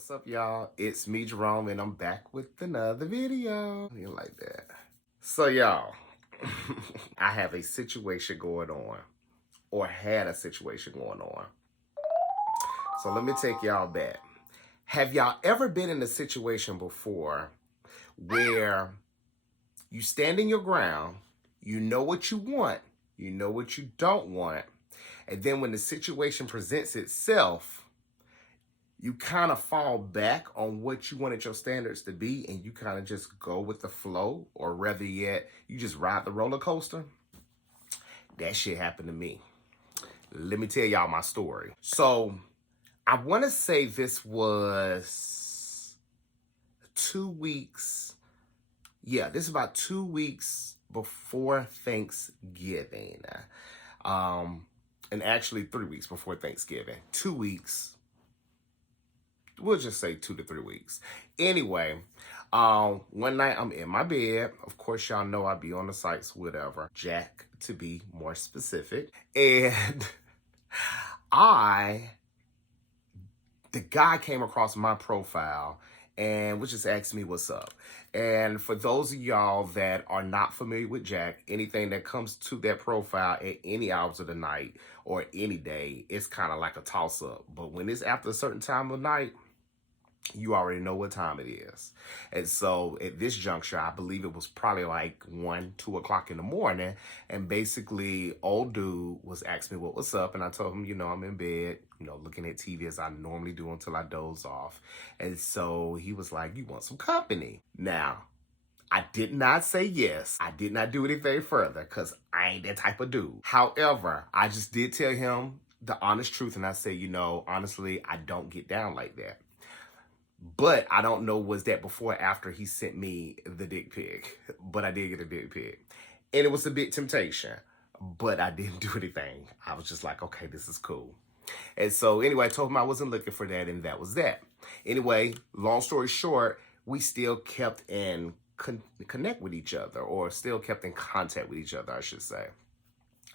What's up, y'all? It's me, Jerome, and I'm back with another video. You like that? So, y'all, I have a situation going on, or had a situation going on. So let me take y'all back. Have y'all ever been in a situation before where you stand in your ground, you know what you want, you know what you don't want, and then when the situation presents itself, you kind of fall back on what you wanted your standards to be and you kind of just go with the flow, or rather yet, you just ride the roller coaster? That shit happened to me. Let me tell y'all my story. So, I want to say this was 2 weeks. Yeah, this is about 2 weeks before Thanksgiving. And actually 3 weeks before Thanksgiving. 2 weeks. We'll just say 2 to 3 weeks. Anyway, one night I'm in my bed. Of course, y'all know I be on the sites, whatever. Jack, to be more specific. And the guy came across my profile and was just asking me what's up. And for those of y'all that are not familiar with Jack, anything that comes to that profile at any hours of the night or any day, it's kind of like a toss-up. But when it's after a certain time of night, you already know what time it is. And so at this juncture, I believe it was probably like 1, 2 o'clock in the morning. And basically, old dude was asking me what was up. And I told him, I'm in bed, looking at TV as I normally do until I doze off. And so he was like, you want some company? Now, I did not say yes. I did not do anything further because I ain't that type of dude. However, I just did tell him the honest truth. And I said, honestly, I don't get down like that. But I don't know, was that before or after he sent me the dick pic. But I did get a dick pic. And it was a big temptation. But I didn't do anything. I was just like, okay, this is cool. And so anyway, I told him I wasn't looking for that, and that was that. Anyway, long story short, we still kept in connect with each other, or still kept in contact with each other, I should say.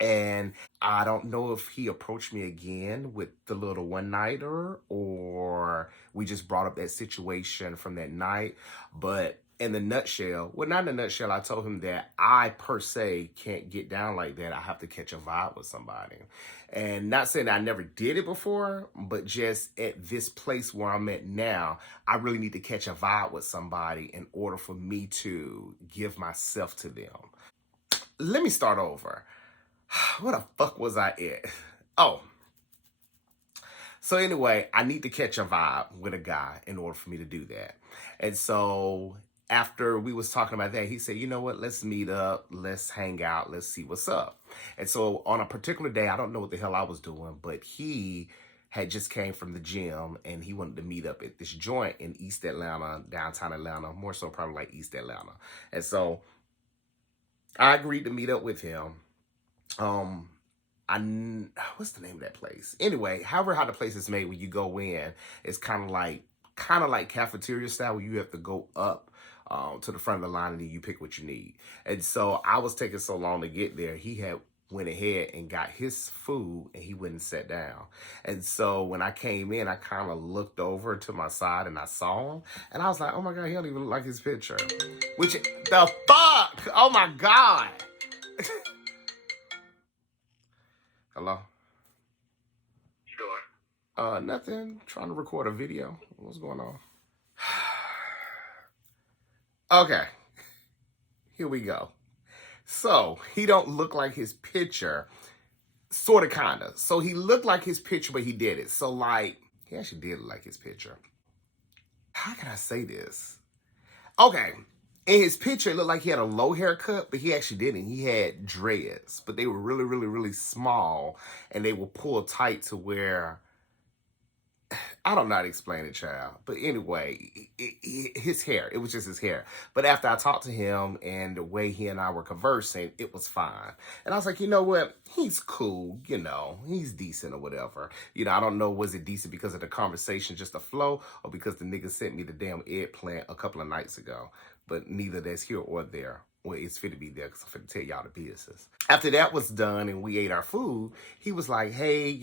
And I don't know if he approached me again with the little one-nighter, or we just brought up that situation from that night. But in the nutshell, well, not in a nutshell, I told him that I, per se, can't get down like that. I have to catch a vibe with somebody. And not saying that I never did it before, but just at this place where I'm at now, I really need to catch a vibe with somebody in order for me to give myself to them. Let me start over. Where the fuck was I at? Oh. So anyway, I need to catch a vibe with a guy in order for me to do that. And so after we was talking about that, he said, you know what, let's meet up, let's hang out, let's see what's up. And so on a particular day, I don't know what the hell I was doing, but he had just came from the gym and he wanted to meet up at this joint in East Atlanta, downtown Atlanta, more so probably like East Atlanta. And so I agreed to meet up with him. What's the name of that place? Anyway, how the place is made when you go in, it's kind of like cafeteria style, where you have to go up to the front of the line and then you pick what you need. And so I was taking so long to get there. He had went ahead and got his food and he went and sat down. And so when I came in, I kind of looked over to my side and I saw him and I was like, oh my God, he don't even look like his picture. Which, the fuck? Oh my God. Hello? Sure. Nothing. Trying to record a video. What's going on? Okay. Here we go. So, he don't look like his picture. Sort of, kind of. So, he looked like his picture, but he did it. So, like, he actually did look like his picture. How can I say this? Okay. In his picture, it looked like he had a low haircut, but he actually didn't. He had dreads, but they were really, really, really small, and they were pulled tight to where, I don't know how to explain it, child. But anyway, his hair, it was just his hair. But after I talked to him and the way he and I were conversing, it was fine. And I was like, you know what? He's cool, he's decent or whatever. I don't know, was it decent because of the conversation, just the flow, or because the nigga sent me the damn eggplant a couple of nights ago? But neither that's here or there. Well, it's fit to be there because I'm finna tell y'all the business. After that was done and we ate our food, he was like, hey,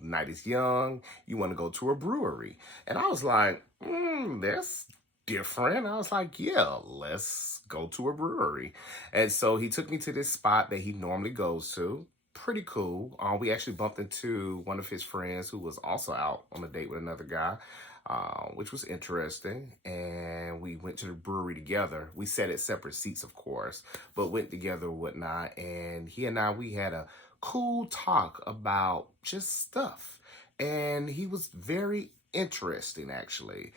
night is young. You want to go to a brewery? And I was like, that's different. I was like, yeah, let's go to a brewery. And so he took me to this spot that he normally goes to. Pretty cool. We actually bumped into one of his friends who was also out on a date with another guy, which was interesting. And we went to the brewery together. We sat at separate seats, of course, but went together and whatnot. And he and I, we had a cool talk about just stuff. And he was very interesting, actually.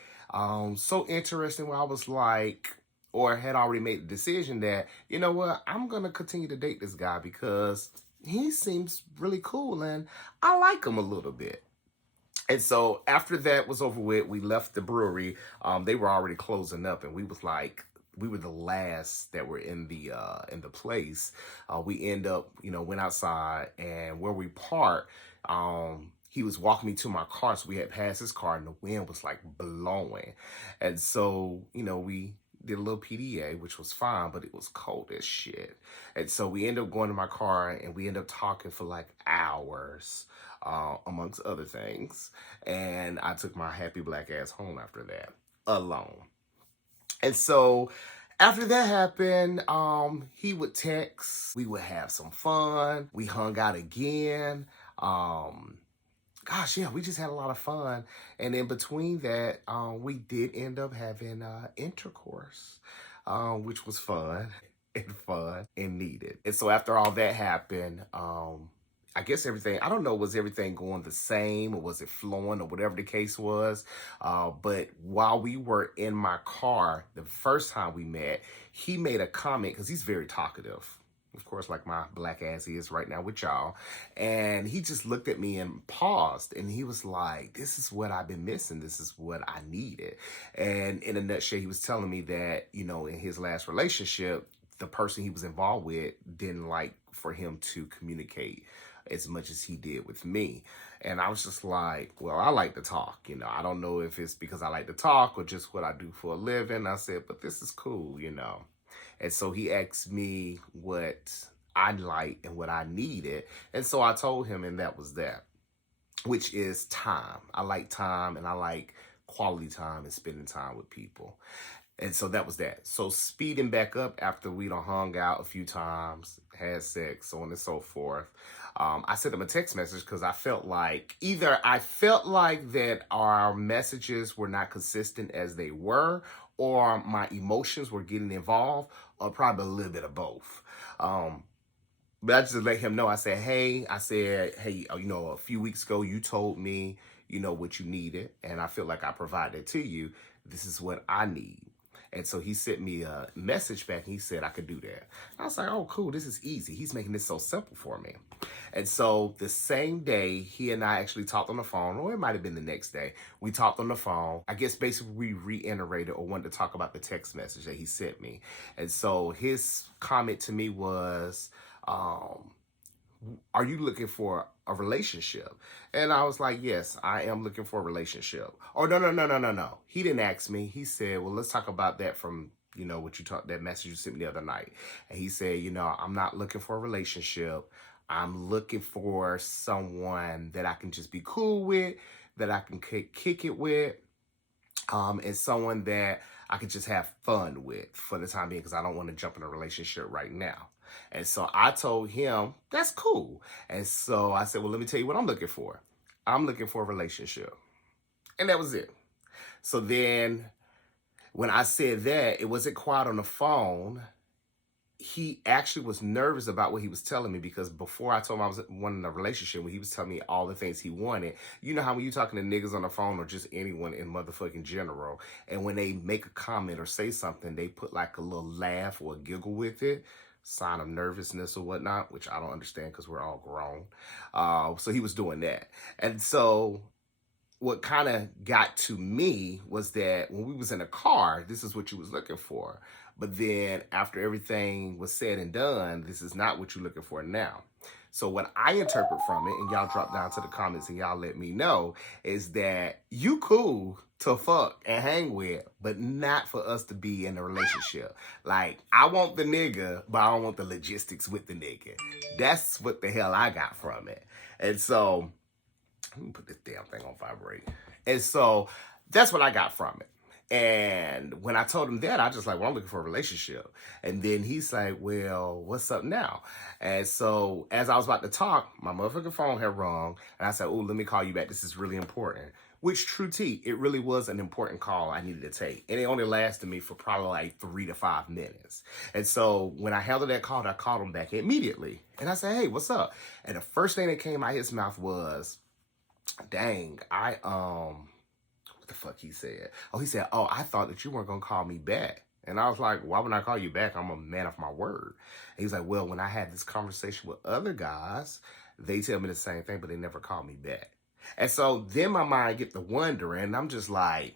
So interesting where I was like, or had already made the decision that, you know what, I'm going to continue to date this guy because he seems really cool and I like him a little bit. And so after that was over with, we left the brewery. They were already closing up, and we were the last that were in the place. We end up, went outside, and where we parked, he was walking me to my car. So we had passed his car, and the wind was like blowing. And so, we did a little PDA, which was fine, but it was cold as shit. And so we ended up going to my car, and we ended up talking for like hours, amongst other things. And I took my happy black ass home after that, alone. And so after that happened, he would text. We would have some fun. We hung out again. Gosh, yeah, we just had a lot of fun. And in between that, we did end up having intercourse, which was fun and needed. And so after all that happened, I guess I don't know, was everything going the same or was it flowing or whatever the case was? But while we were in my car, the first time we met, he made a comment because he's very talkative. Of course, like my black ass is right now with y'all. And he just looked at me and paused. And he was like, this is what I've been missing. This is what I needed. And in a nutshell, he was telling me that, in his last relationship, the person he was involved with didn't like for him to communicate as much as he did with me. And I was just like, well, I like to talk. I don't know if it's because I like to talk or just what I do for a living. I said, but this is cool, And so he asked me what I liked and what I needed. And so I told him, and that was that, which is time. I like time, and I like quality time and spending time with people. And so that was that. So speeding back up after we done hung out a few times, had sex, so on and so forth. I sent him a text message because I felt like that our messages were not consistent as they were, or my emotions were getting involved, or probably a little bit of both. But I just let him know. I said, hey, a few weeks ago you told me, what you needed, and I feel like I provided to you. This is what I need. And so he sent me a message back and he said I could do that. I was like, oh, cool, this is easy. He's making this so simple for me. And so the same day, he and I actually talked on the phone, or it might have been the next day. We talked on the phone. I guess basically we reiterated or wanted to talk about the text message that he sent me. And so his comment to me was, are you looking for a relationship? And I was like, yes, I am looking for a relationship. Oh, no. He didn't ask me. He said, well, let's talk about that from, that message you sent me the other night. And he said, I'm not looking for a relationship. I'm looking for someone that I can just be cool with, that I can kick it with, and someone that I can just have fun with for the time being, because I don't want to jump in a relationship right now. And so I told him, that's cool. And so I said, well, let me tell you what I'm looking for. I'm looking for a relationship. And that was it. So then when I said that, it wasn't quiet on the phone. He actually was nervous about what he was telling me, because before I told him I was wanting a relationship, when he was telling me all the things he wanted, you know how when you talking to niggas on the phone or just anyone in motherfucking general, and when they make a comment or say something, they put like a little laugh or a giggle with it, sign of nervousness or whatnot, which I don't understand because we're all grown. So he was doing that. And so what kind of got to me was that when we was in a car, this is what you was looking for. But then after everything was said and done, this is not what you're looking for now. So what I interpret from it, and y'all drop down to the comments and y'all let me know, is that you cool, to fuck and hang with, but not for us to be in a relationship. Like, I want the nigga, but I don't want the logistics with the nigga. That's what the hell I got from it. And so, let me put this damn thing on vibrate. And so, that's what I got from it. And when I told him that, I just like, well, I'm looking for a relationship. And then he's like, well, what's up now? And so as I was about to talk, my motherfucking phone had rung. And I said, oh, let me call you back. This is really important. Which, true tea, it really was an important call I needed to take. And it only lasted me for probably like 3 to 5 minutes. And so when I handled that call, I called him back immediately. And I said, hey, what's up? And the first thing that came out of his mouth was, dang, the fuck he said? Oh, he said, oh, I thought that you weren't going to call me back. And I was like, why would I call you back? I'm a man of my word. And he's like, well, when I had this conversation with other guys, they tell me the same thing, but they never call me back. And so then my mind get to wondering, and I'm just like,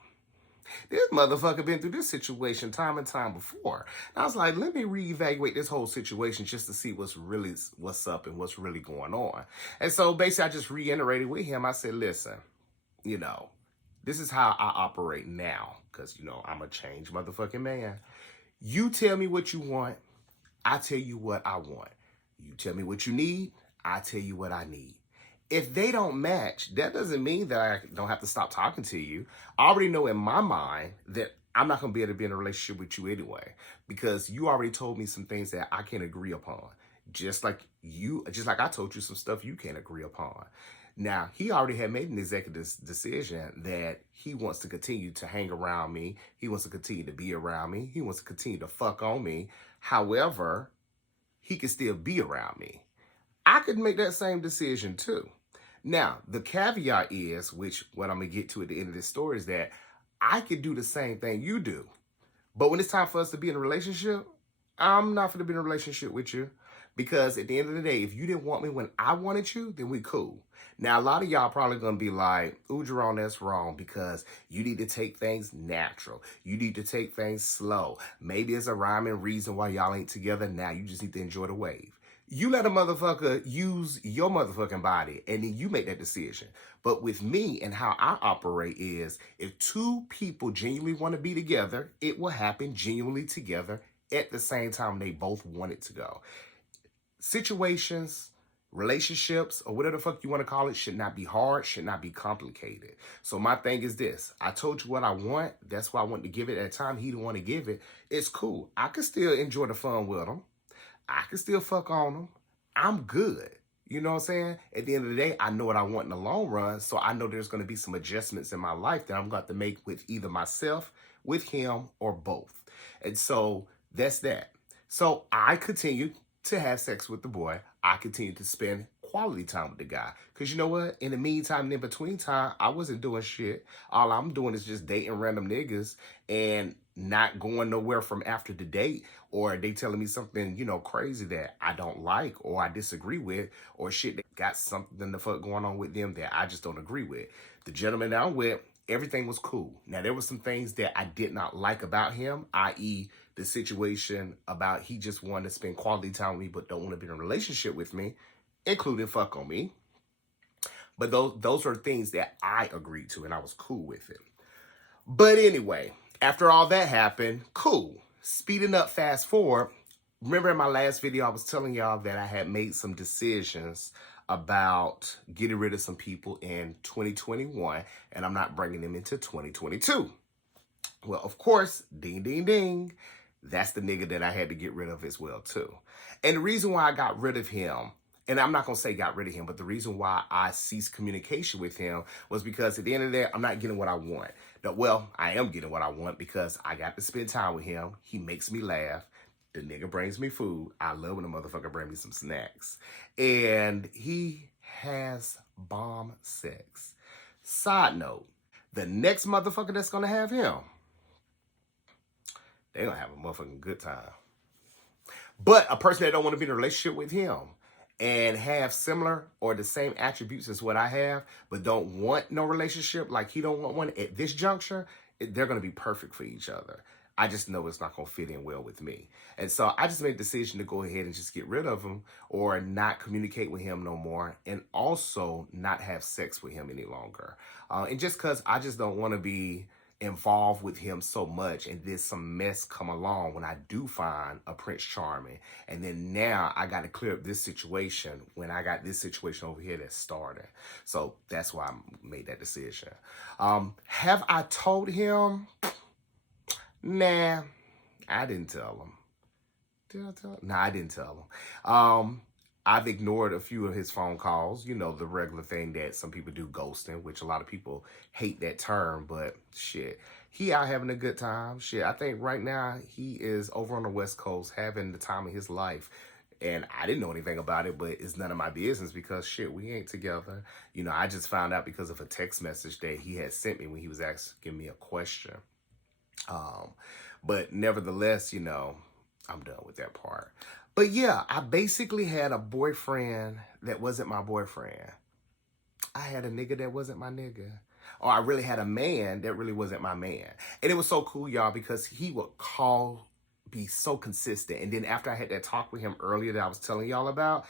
this motherfucker been through this situation time and time before. And I was like, let me reevaluate this whole situation just to see what's up and what's really going on. And so basically I just reiterated with him. I said, listen, this is how I operate now, because, I'm a changed motherfucking man. You tell me what you want, I tell you what I want. You tell me what you need, I tell you what I need. If they don't match, that doesn't mean that I don't have to stop talking to you. I already know in my mind that I'm not going to be able to be in a relationship with you anyway, because you already told me some things that I can't agree upon. Just like I told you some stuff you can't agree upon. Now, he already had made an executive decision that he wants to continue to hang around me. He wants to continue to be around me. He wants to continue to fuck on me. However, he can still be around me. I could make that same decision too. Now, the caveat is, which what I'm going to get to at the end of this story, is that I could do the same thing you do. But when it's time for us to be in a relationship, I'm not going to be in a relationship with you. Because at the end of the day, if you didn't want me when I wanted you, then we cool. Now, a lot of y'all probably going to be like, ooh, Jerome, that's wrong, because you need to take things natural. You need to take things slow. Maybe it's a rhyme and reason why y'all ain't together now. You just need to enjoy the wave. You let a motherfucker use your motherfucking body, and then you make that decision. But with me and how I operate is, if two people genuinely want to be together, it will happen genuinely together at the same time they both want it to go. Situations, relationships, or whatever the fuck you want to call it, should not be hard, should not be complicated. So my thing is this. I told you what I want. That's why I wanted to give it at the time. He didn't want to give it. It's cool. I can still enjoy the fun with him. I can still fuck on him. I'm good. You know what I'm saying? At the end of the day, I know what I want in the long run. So I know there's going to be some adjustments in my life that I'm going to have to make with either myself, with him, or both. And so that's that. So I continued to have sex with the boy. I continued to spend quality time with the guy. Because you know what? In the meantime, in between time, I wasn't doing shit. All I'm doing is just dating random niggas and not going nowhere from after the date, or they telling me something, crazy that I don't like or I disagree with, or shit that got something the fuck going on with them that I just don't agree with. The gentleman that I'm with, everything was cool. Now, there were some things that I did not like about him, i.e., the situation about he just wanted to spend quality time with me but don't want to be in a relationship with me, including fuck on me. But those are things that I agreed to, and I was cool with it. But anyway, after all that happened, cool. Speeding up, fast forward. Remember in my last video, I was telling y'all that I had made some decisions about getting rid of some people in 2021, and I'm not bringing them into 2022. Well, of course, ding, ding, ding. That's the nigga that I had to get rid of as well, too. And the reason why I got rid of him, and I'm not going to say got rid of him, but the reason why I ceased communication with him was because at the end of the day, I'm not getting what I want. Well, I am getting what I want because I got to spend time with him. He makes me laugh. The nigga brings me food. I love when the motherfucker brings me some snacks. And he has bomb sex. Side note, the next motherfucker that's going to have him, they're going to have a motherfucking good time. But a person that don't want to be in a relationship with him and have similar or the same attributes as what I have, but don't want no relationship, like he don't want one at this juncture, they're going to be perfect for each other. I just know it's not going to fit in well with me. And so I just made the decision to go ahead and just get rid of him or not communicate with him no more, and also not have sex with him any longer. And just because I just don't want to be involved with him so much and then some mess come along when I do find a Prince Charming. And then now I got to clear up this situation when I got this situation over here that's starting. So that's why I made that decision. Have I told him? Nah, I didn't tell him. Did I tell him? Nah, I didn't tell him. I've ignored a few of his phone calls, you know, the regular thing that some people do, ghosting, which a lot of people hate that term, but shit, he out having a good time. Shit, I think right now he is over on the West Coast having the time of his life. And I didn't know anything about it, but it's none of my business because shit, we ain't together. You know, I just found out because of a text message that he had sent me when he was asking me a question. But nevertheless, you know, I'm done with that part. But yeah, I basically had a boyfriend that wasn't my boyfriend. I had a nigga that wasn't my nigga. Or I really had a man that really wasn't my man. And it was so cool, y'all, because he would be so consistent. And then after I had that talk with him earlier that I was telling y'all about,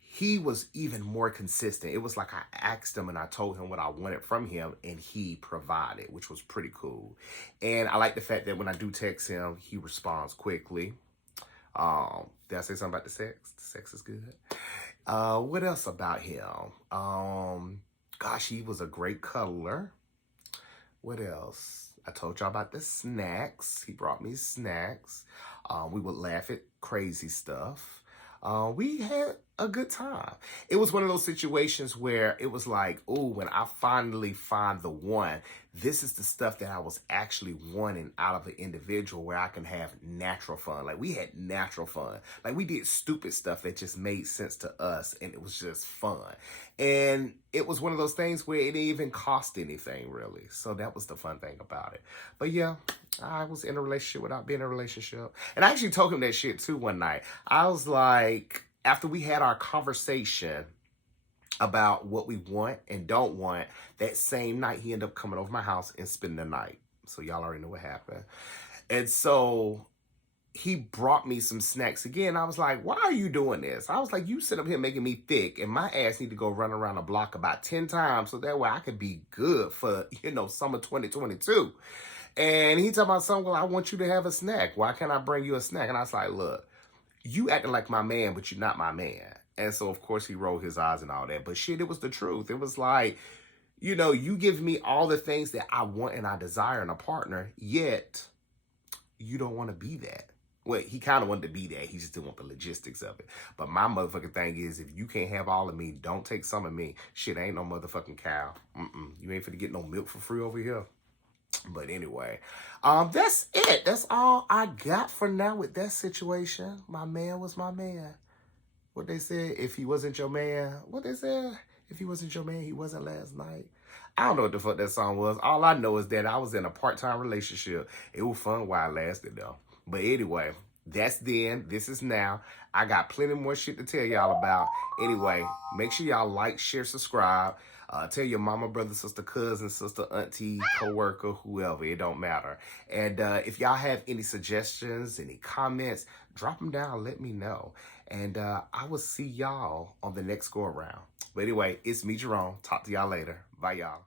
he was even more consistent. It was like I asked him and I told him what I wanted from him and he provided, which was pretty cool. And I like the fact that when I do text him, he responds quickly. Did I say something about the sex? The sex is good. What else about him? Gosh, he was a great cuddler. What else? I told y'all about the snacks. He brought me snacks. We would laugh at crazy stuff. We had a good time. It was one of those situations where it was like, oh, when I finally find the one, this is the stuff that I was actually wanting out of an individual where I can have natural fun. Like we had natural fun. Like we did stupid stuff that just made sense to us and it was just fun. And it was one of those things where it didn't even cost anything really. So that was the fun thing about it. But yeah, I was in a relationship without being in a relationship. And I actually told him that shit too one night. I was like, after we had our conversation about what we want and don't want, that same night he ended up coming over my house and spending the night. So y'all already know what happened. And so he brought me some snacks again. I was like, why are you doing this? I was like, you sit up here making me thick and my ass need to go run around the block about 10 times so that way I could be good for, you know, summer 2022. And he talking about something, well, I want you to have a snack. Why can't I bring you a snack? And I was like, look, you acting like my man, but you're not my man. And so, of course, he rolled his eyes and all that. But shit, it was the truth. It was like, you know, you give me all the things that I want and I desire in a partner, yet you don't want to be that. Well, he kind of wanted to be that. He just didn't want the logistics of it. But my motherfucking thing is, if you can't have all of me, don't take some of me. Shit, I ain't no motherfucking cow. You ain't finna get no milk for free over here. But anyway, that's it. That's all I got for now with that situation. My man was my man. What they said, if he wasn't your man, what they said, if he wasn't your man, he wasn't last night. I don't know what the fuck that song was. All I know is that I was in a part-time relationship. It was fun while it lasted though. But anyway, that's then. This is now. I got plenty more shit to tell y'all about. Anyway, make sure y'all like, share, subscribe. Tell your mama, brother, sister, cousin, sister, auntie, coworker, whoever. It don't matter. And if y'all have any suggestions, any comments, drop them down. Let me know. And I will see y'all on the next go around. But anyway, it's me, Jerome. Talk to y'all later. Bye, y'all.